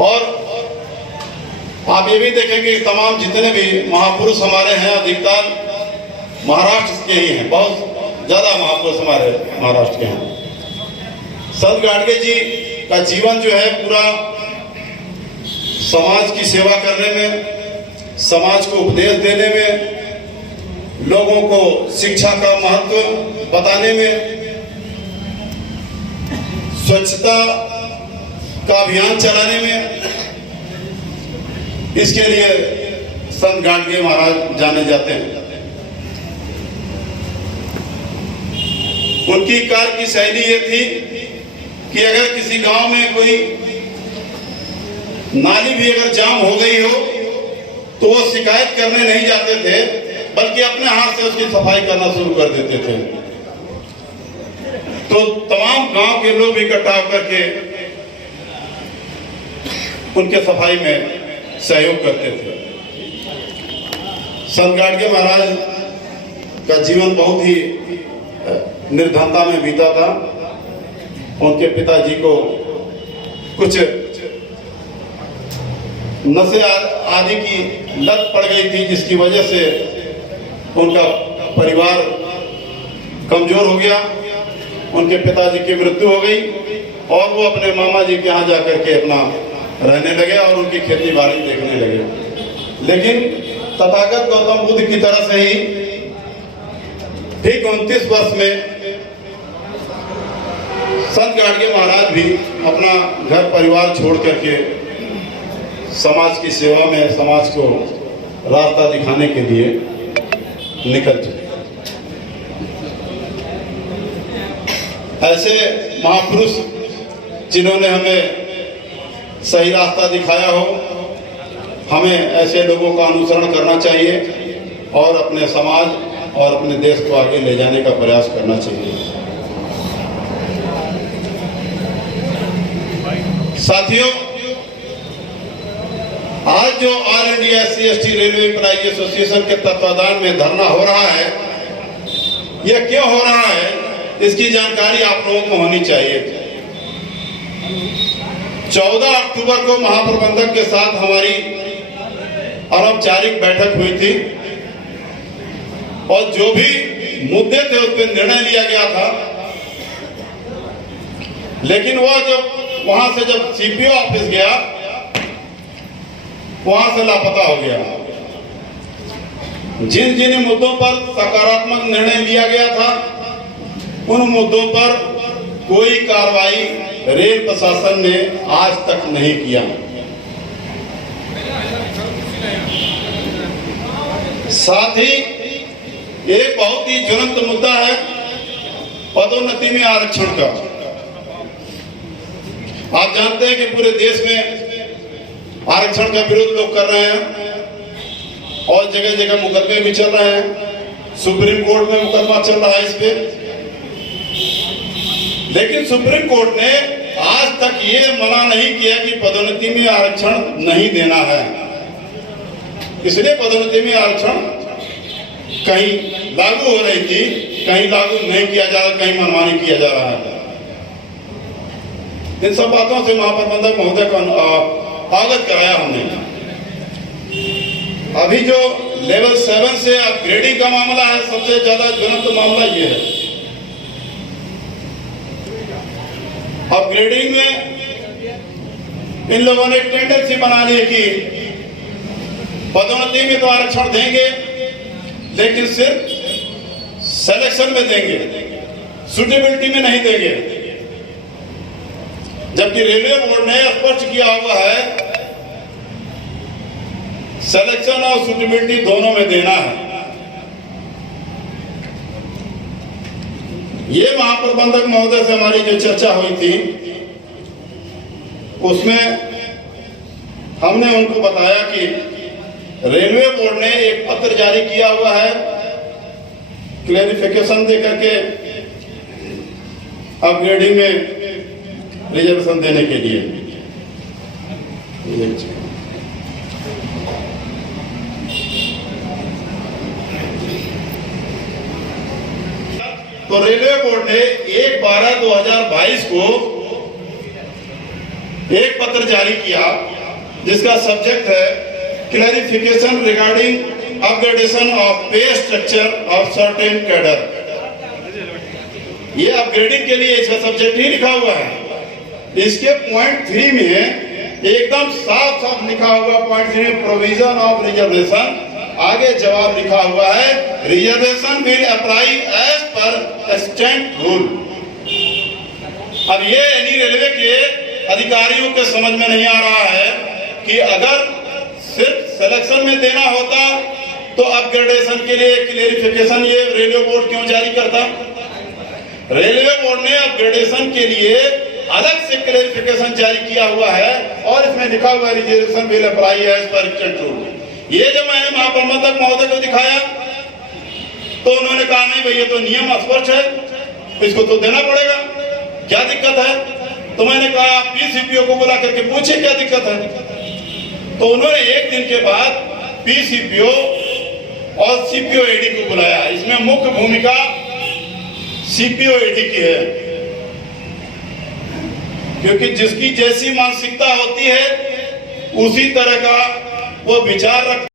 और आप ये भी देखेंगे तमाम जितने भी महापुरुष हमारे हैं अधिकतर महाराष्ट्र के ही हैं, बहुत ज्यादा महापुरुष हमारे महाराष्ट्र के हैं। संत गाडगे जी का जीवन जो है पूरा समाज की सेवा करने में, समाज को उपदेश देने में, लोगों को शिक्षा का महत्व बताने में, स्वच्छता का अभियान चलाने में, इसके लिए संत गाडगे महाराज जाने जाते हैं। उनकी कार्य की शैली ये थी कि अगर किसी गांव में कोई नाली भी अगर जाम हो गई हो तो वो शिकायत करने नहीं जाते थे, बल्कि अपने हाथ से उसकी सफाई करना शुरू कर देते थे। तो तमाम गांव के लोग इकट्ठा होकर के उनके सफाई में सहयोग करते थे। संत गाडगे महाराज का जीवन बहुत ही निर्धनता में बीता था। उनके पिताजी को कुछ नशे आदि की लत पड़ गई थी, जिसकी वजह से उनका परिवार कमजोर हो गया। उनके पिताजी की मृत्यु हो गई और वो अपने मामा जी के यहाँ जाकर के अपना रहने लगे और उनकी खेती बाड़ी देखने लगे। लेकिन तथागत गौतम बुद्ध की तरह से ही ठीक 29 वर्ष में संत गाडगे महाराज भी अपना घर परिवार छोड़ करके समाज की सेवा में, समाज को रास्ता दिखाने के लिए निकल चुके। ऐसे महापुरुष जिन्होंने हमें सही रास्ता दिखाया हो, हमें ऐसे लोगों का अनुसरण करना चाहिए और अपने समाज और अपने देश को आगे ले जाने का प्रयास करना चाहिए। साथियों, आज जो all India SC/ST railway employees association के तत्वाधान में धरना हो रहा है, यह क्यों हो रहा है, इसकी जानकारी आप लोगों को होनी चाहिए। 14 अक्टूबर को महाप्रबंधक के साथ हमारी अनौपचारिक बैठक हुई थी और जो भी मुद्दे थे उस पर निर्णय लिया गया था। लेकिन वह जब वहां से जब CPO ऑफिस गया, वहां से लापता हो गया। जिन जिन मुद्दों पर सकारात्मक निर्णय लिया गया था, उन मुद्दों पर कोई कार्रवाई रेल प्रशासन ने आज तक नहीं किया। साथ ही एक बहुत ही ज्वलंत मुद्दा है पदोन्नति में आरक्षण का। आप जानते हैं कि पूरे देश में आरक्षण का विरोध लोग कर रहे हैं और जगह जगह मुकदमे भी चल रहे हैं। सुप्रीम कोर्ट में मुकदमा चल रहा है इस पे। लेकिन सुप्रीम कोर्ट ने आज तक ये मना नहीं किया कि पदोन्नति में आरक्षण नहीं देना है। इसलिए पदोन्नति में आरक्षण कहीं लागू हो रही थी, कहीं लागू नहीं किया जा रहा, कहीं मनमानी किया जा रहा है। इन सब बातों से महाप्रबंधक महोदय को अवगत कराया हमने। अभी जो लेवल 7 से अपग्रेडिंग का मामला है, सबसे ज्यादा ज्वलंत मामला ये है। अपग्रेडिंग में इन लोगों ने टेंडेंसी बना ली कि पदोन्नति में तो आरक्षण देंगे, लेकिन सिर्फ सिलेक्शन में देंगे, सुटेबिलिटी में नहीं देंगे। जबकि रेलवे बोर्ड ने स्पष्ट किया हुआ है सिलेक्शन और सुटेबिलिटी दोनों में देना है। ये महाप्रबंधक महोदय से हमारी जो चर्चा हुई थी, उसमें हमने उनको बताया कि रेलवे बोर्ड ने एक पत्र जारी किया हुआ है क्लैरिफिकेशन देकर के अपग्रेडिंग में रिजर्वेशन देने के लिए। तो रेलवे बोर्ड ने 1/12/2022 को एक पत्र जारी किया जिसका सब्जेक्ट है क्लैरिफिकेशन रिगार्डिंग अपग्रेडेशन ऑफ पे स्ट्रक्चर ऑफ सर्टेन कैडर। ये अपग्रेडिंग के लिए इसका सब्जेक्ट ही लिखा हुआ है। इसके पॉइंट 3 में एकदम साफ साफ लिखा हुआ पॉइंट 3 में प्रोविजन ऑफ रिजर्वेशन, आगे जवाब लिखा हुआ है reservation will apply as per stand rule. अब ये यानी रेलवे के अधिकारियों के समझ में नहीं आ रहा है कि अगर सिर्फ सिलेक्शन में देना होता तो अपग्रेडेशन के लिए क्लेरिफिकेशन ये रेलवे बोर्ड क्यों जारी करता। रेलवे बोर्ड ने अपग्रेडेशन के लिए अलग से क्लेरिफिकेशन जारी किया हुआ है और इसमें लिखा हुआ है reservation will apply as per stand rule. ये जब मैंने महाप्रबंधक महोदय को दिखाया तो उन्होंने कहा नहीं भाई ये तो नियम स्पष्ट है, इसको तो देना पड़ेगा, क्या दिक्कत है। तो मैंने कहा पीसीपीओ को बुला करके पूछे क्या दिक्कत है। तो उन्होंने एक दिन के बाद पीसीपीओ और सीपीओ एडी को बुलाया। इसमें मुख्य भूमिका सीपीओ एडी की है, क्योंकि जिसकी जैसी मानसिकता होती है उसी तरह का वो विचार रख